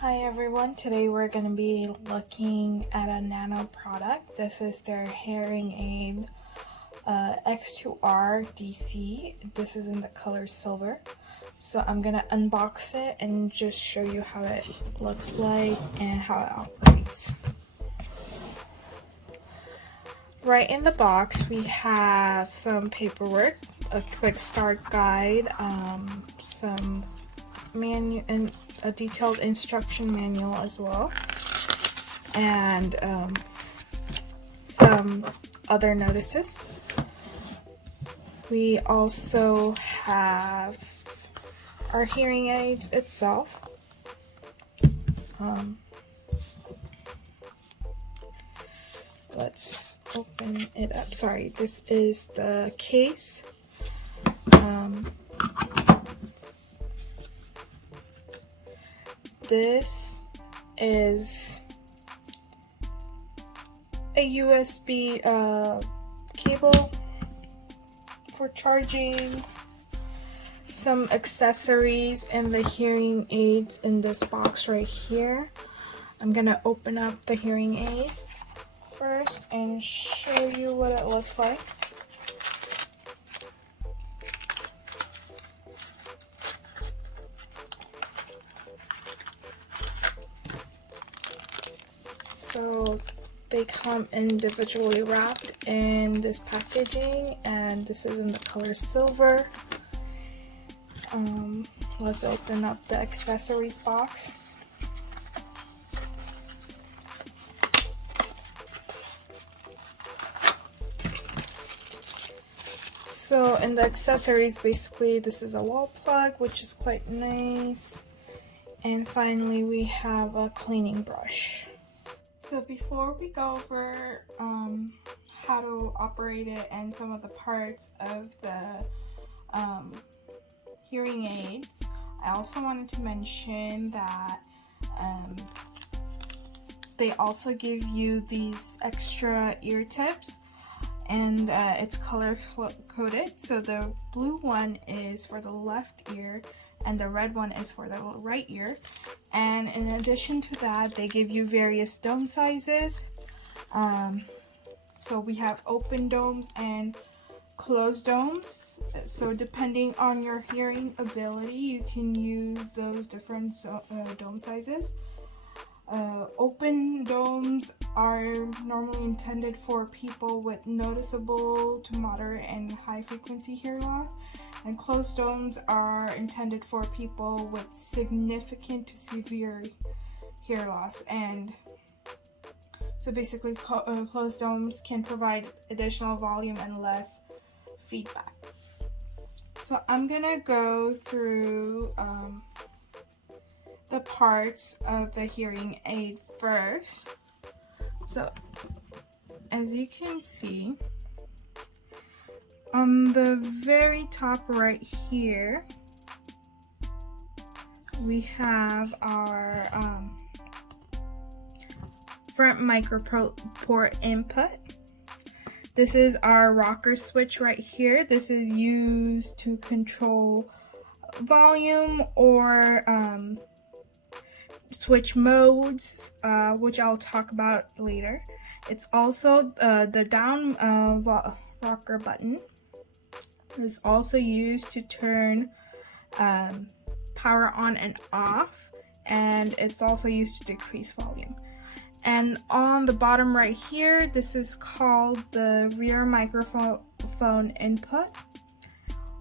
Hi everyone, today we're going to be looking at a Nano product. This is their hearing aid X2R DC. This is in the color silver. So I'm going to unbox it and just show you how it looks like and how it operates. Right in the box we have some paperwork, a quick start guide, some and a detailed instruction manual as well, and some other notices. We also have our hearing aids itself. Let's open it up. Sorry, this is the case. This is a USB cable for charging, some accessories, and the hearing aids in this box right here. I'm gonna open up the hearing aids first and show you what it looks like. So they come individually wrapped in this packaging, and this is in the color silver. Let's open up the accessories box. So in the accessories, basically this is a wall plug, which is quite nice, and finally we have a cleaning brush. So before we go over how to operate it and some of the parts of the hearing aids, I also wanted to mention that they also give you these extra ear tips, and it's color coded. So the blue one is for the left ear and the red one is for the right ear. And in addition to that, they give you various dome sizes. So we have open domes and closed domes. So depending on your hearing ability, you can use those different dome sizes. Open domes are normally intended for people with noticeable to moderate and high frequency hearing loss, and closed domes are intended for people with significant to severe hearing loss. And so basically closed domes can provide additional volume and less feedback. So I'm gonna go through the parts of the hearing aid first. So as you can see, on the very top right here, we have our front micro port input. This is our rocker switch right here. This is used to control volume or switch modes, which I'll talk about later. It's also the down rocker button is also used to turn power on and off, and it's also used to decrease volume. And on the bottom right here, this is called the rear microphone input.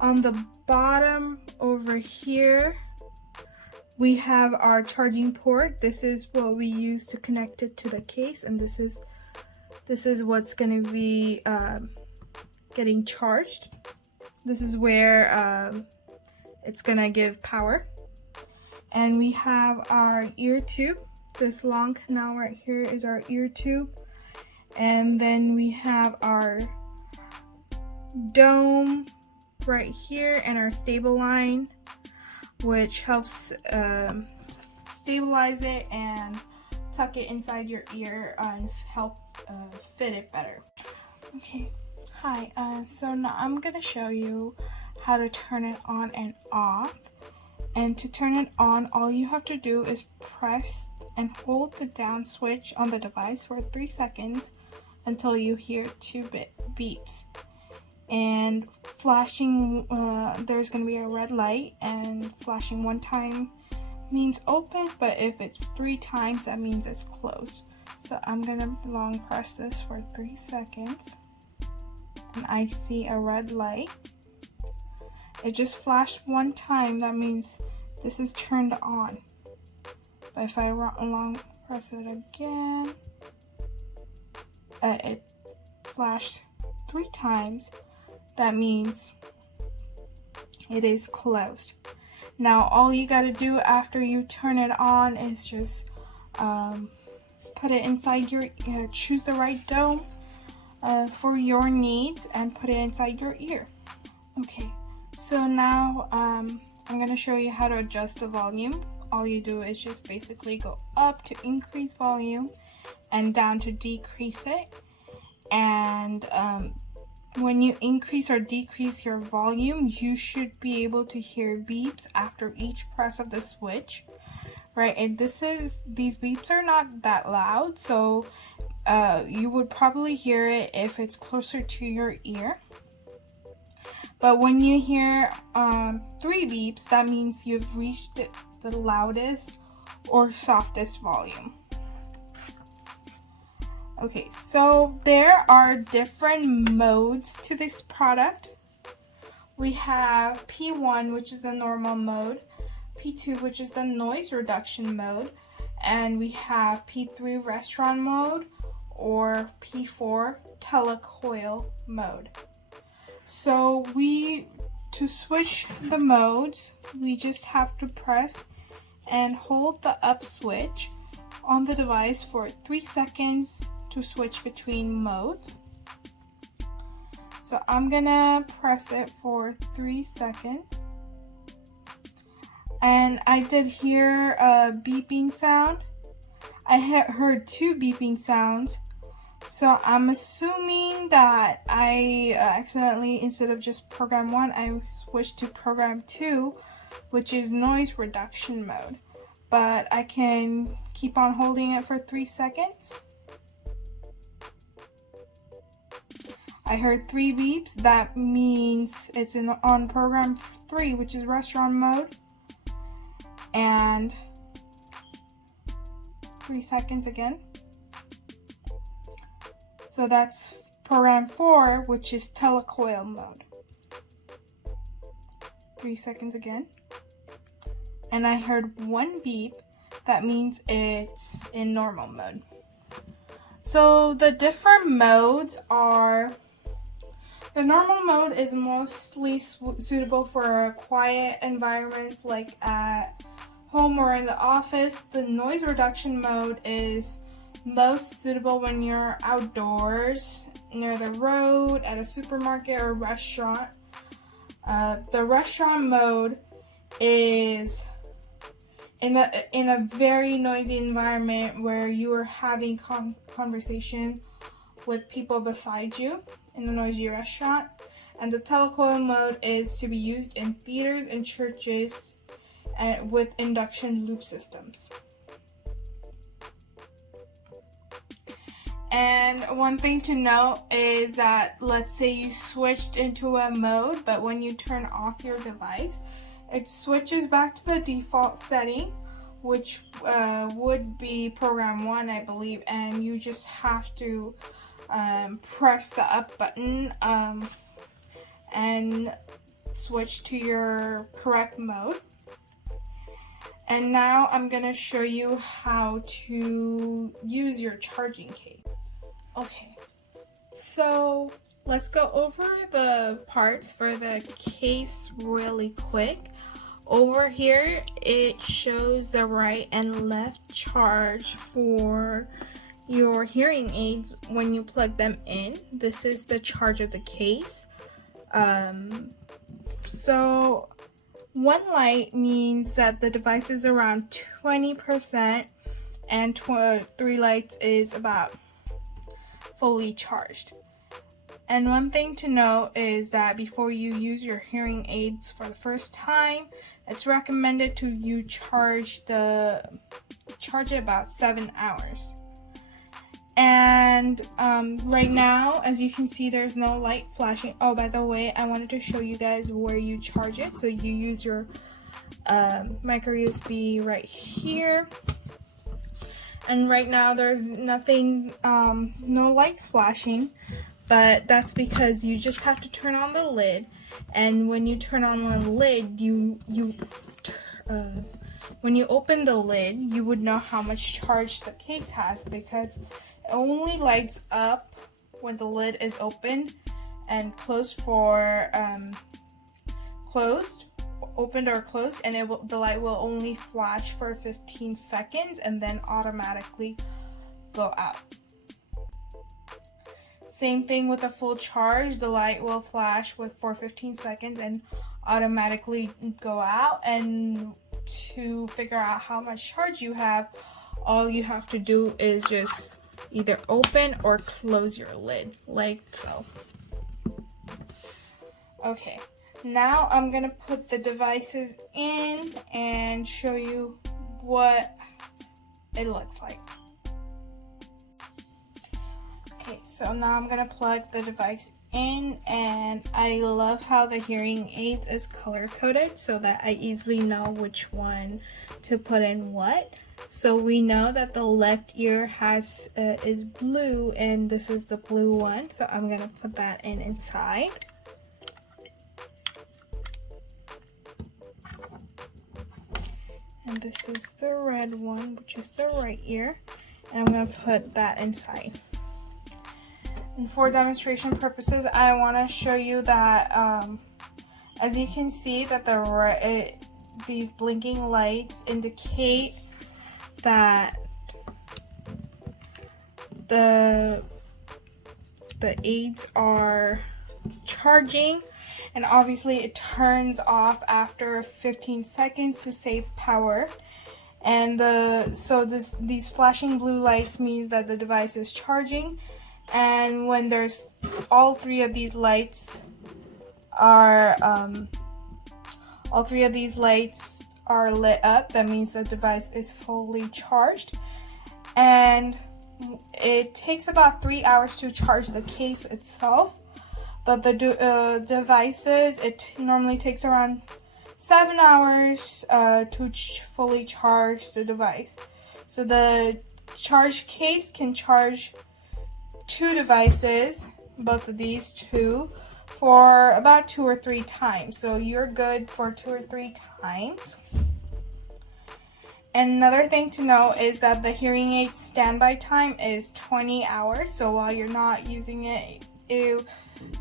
On the bottom over here, we have our charging port. This is what we use to connect it to the case, and this is what's going to be getting charged. This is where it's going to give power. And we have our ear tube. This long canal right here is our ear tube. And then we have our dome right here and our stable line, which helps stabilize it and tuck it inside your ear and help fit it better. Okay, hi, so now I'm gonna show you how to turn it on and off. And to turn it on, all you have to do is press and hold the down switch on the device for 3 seconds until you hear 2 beeps. And flashing, there's going to be a red light, and flashing 1 time means open, but if it's 3 times, that means it's closed. So I'm going to long press this for 3 seconds, and I see a red light. It just flashed 1 time, that means this is turned on. But if I long press it again, it flashed 3 times, that means it is closed. Now all you got to do after you turn it on is just put it inside your choose the right dome for your needs and put it inside your ear. Okay, so now I'm going to show you how to adjust the volume. All you do is just basically go up to increase volume and down to decrease it. And when you increase or decrease your volume, you should be able to hear beeps after each press of the switch, right? And these beeps are not that loud, so you would probably hear it if it's closer to your ear. But when you hear 3 beeps, that means you've reached the loudest or softest volume. Okay, so there are different modes to this product. We have P1, which is the normal mode, P2, which is the noise reduction mode, and we have P3 restaurant mode, or P4 telecoil mode. So to switch the modes, we just have to press and hold the up switch on the device for 3 seconds to switch between modes. So I'm gonna press it for 3 seconds, and I did hear a beeping sound. I heard 2 beeping sounds, so I'm assuming that I accidentally, instead of just program 1, I switched to program 2, which is noise reduction mode. But I can keep on holding it for 3 seconds. I heard 3 beeps. That means it's on program 3, which is restaurant mode. And 3 seconds again. So that's program 4, which is telecoil mode. 3 seconds again. And I heard 1 beep. That means it's in normal mode. So the different modes are, the normal mode is mostly suitable for quiet environments like at home or in the office. The noise reduction mode is most suitable when you're outdoors, near the road, at a supermarket or restaurant. The restaurant mode is in a very noisy environment where you are having conversation with people beside you in a noisy restaurant. And the telecoil mode is to be used in theaters and churches and with induction loop systems. And one thing to note is that, let's say you switched into a mode, but when you turn off your device, it switches back to the default setting, which would be program 1, I believe, and you just have to press the up button and switch to your correct mode. And now I'm gonna show you how to use your charging case. Okay, so let's go over the parts for the case really quick. Over here, it shows the right and left charge for your hearing aids when you plug them in. This is the charge of the case. So 1 light means that the device is around 20%, and 3 lights is about fully charged. And one thing to note is that before you use your hearing aids for the first time, it's recommended to you charge it about 7 hours. And right now, as you can see, there's no light flashing. Oh, by the way, I wanted to show you guys where you charge it. So you use your micro USB right here. And right now there's nothing, no lights flashing, but that's because you just have to turn on the lid. And when you turn on the lid, when you open the lid, you would know how much charge the case has, because it only lights up when the lid is open and closed for opened or closed, and the light will only flash for 15 seconds and then automatically go out. Same thing with a full charge, the light will flash for 15 seconds and automatically go out. And to figure out how much charge you have, all you have to do is just either open or close your lid, like so. Okay, now I'm gonna put the devices in and show you what it looks like. Okay, so now I'm gonna plug the device in, and I love how the hearing aids is color coded so that I easily know which one to put in what. So we know that the left ear is blue, and this is the blue one, so I'm gonna put that inside. And this is the red one, which is the right ear, and I'm gonna put that inside. And for demonstration purposes, I want to show you that as you can see that these blinking lights indicate that the aids are charging, and obviously it turns off after 15 seconds to save power. And these flashing blue lights means that the device is charging. And when there's all three of these lights are lit up, that means the device is fully charged. And it takes about 3 hours to charge the case itself, but the devices, it normally takes around 7 hours to fully charge the device. So the charge case can charge 2 devices, both of these two, for about 2 or 3 times. So you're good for 2 or 3 times. And another thing to know is that the hearing aid standby time is 20 hours. So while you're not using it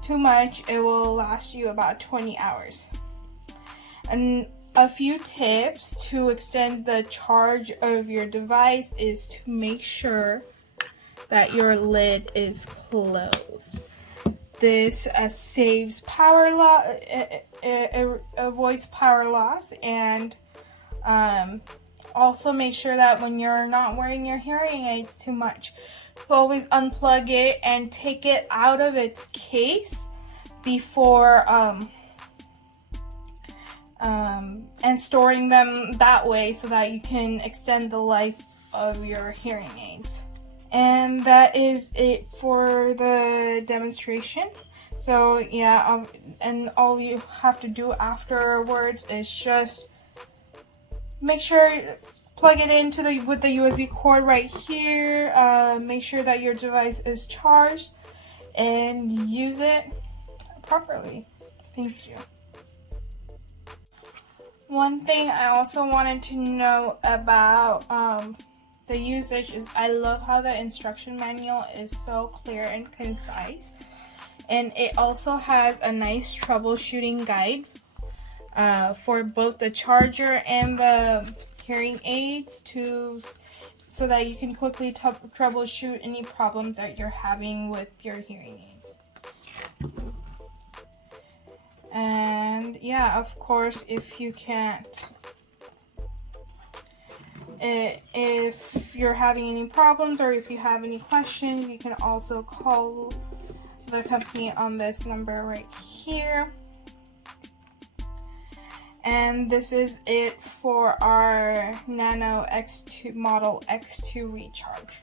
too much, it will last you about 20 hours. And a few tips to extend the charge of your device is to make sure that your lid is closed. This saves power loss, it avoids power loss, and also make sure that when you're not wearing your hearing aids too much, to always unplug it and take it out of its case before and storing them that way so that you can extend the life of your hearing aids. And that is it for the demonstration. So yeah, and all you have to do afterwards is just make sure plug it into with the USB cord right here. Make sure that your device is charged and use it properly. Thank you. One thing I also wanted to know about the usage is I love how the instruction manual is so clear and concise, and it also has a nice troubleshooting guide for both the charger and the hearing aids so that you can quickly troubleshoot any problems that you're having with your hearing aids. And yeah, of course, if you're having any problems or if you have any questions, you can also call the company on this number right here. And this is it for our Nano X2 Model X2 recharge.